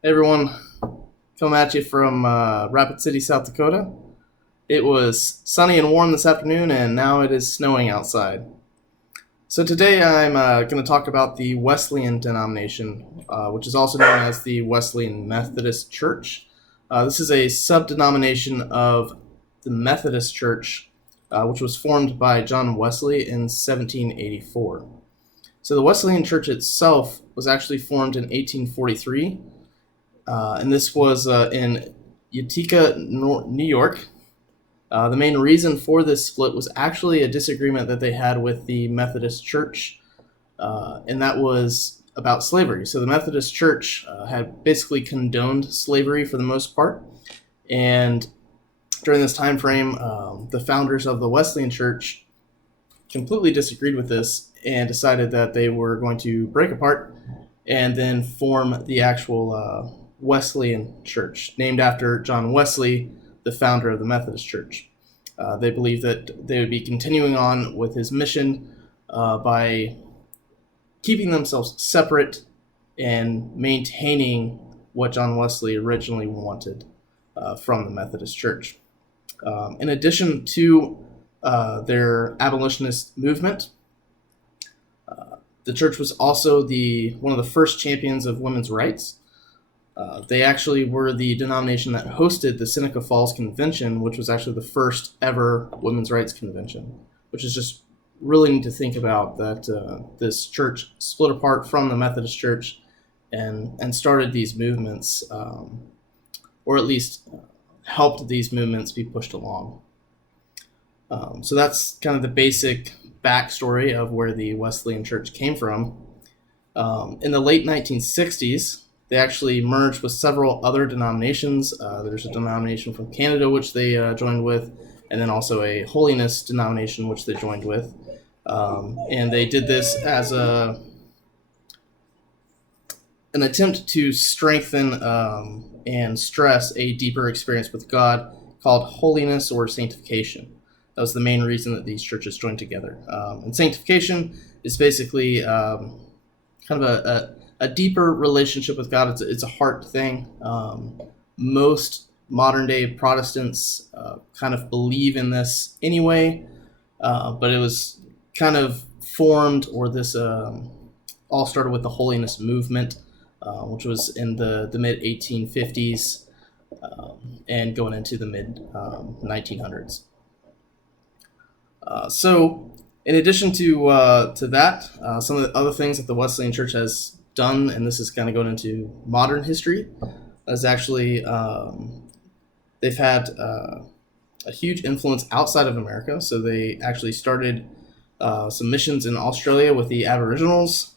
Hey everyone, coming at you from Rapid City, South Dakota. It was sunny and warm this afternoon, and now it is snowing outside. So today I'm going to talk about the Wesleyan denomination, which is also known as the Wesleyan Methodist Church. This is a sub-denomination of the Methodist Church, which was formed by John Wesley in 1784. So the Wesleyan Church itself was actually formed in 1843, and this was in Utica, New York. The main reason for this split was actually a disagreement that they had with the Methodist Church, and that was about slavery. So the Methodist Church had basically condoned slavery for the most part, and during this time frame, the founders of the Wesleyan Church completely disagreed with this and decided that they were going to break apart and then form the actual Wesleyan Church, named after John Wesley, the founder of the Methodist Church. They believed that they would be continuing on with his mission by keeping themselves separate and maintaining what John Wesley originally wanted from the Methodist Church. In addition to their abolitionist movement, the church was also one of the first champions of women's rights. They actually were the denomination that hosted the Seneca Falls Convention, which was actually the first ever women's rights convention, which is just really neat to think about that this church split apart from the Methodist Church and started these movements, or at least helped these movements be pushed along. So that's kind of the basic backstory of where the Wesleyan Church came from. In the late 1960s, they actually merged with several other denominations. There's a denomination from Canada which they joined with, and then also a holiness denomination which they joined with. And they did this as an attempt to strengthen and stress a deeper experience with God called holiness or sanctification. That was the main reason that these churches joined together. And sanctification is basically kind of a deeper relationship with God. It's a heart thing. Most modern day Protestants kind of believe in this anyway, but it was kind of formed, or this all started with the holiness movement, which was in the mid 1850s and going into the mid 1900s. So, in addition to that, some of the other things that the Wesleyan Church has done, and this is kind of going into modern history, is actually they've had a huge influence outside of America. So they actually started some missions in Australia with the Aboriginals.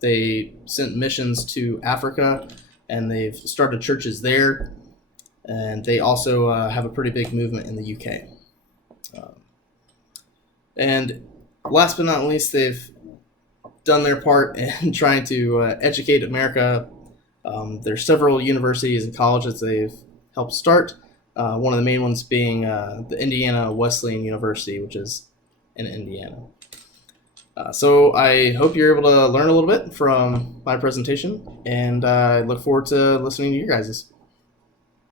They sent missions to Africa, and they've started churches there. And they also have a pretty big movement in the UK. And last but not least, they've done their part in trying to educate America. There's several universities and colleges they've helped start. One of the main ones being the Indiana Wesleyan University, which is in Indiana. So I hope you're able to learn a little bit from my presentation, and I look forward to listening to you guys'.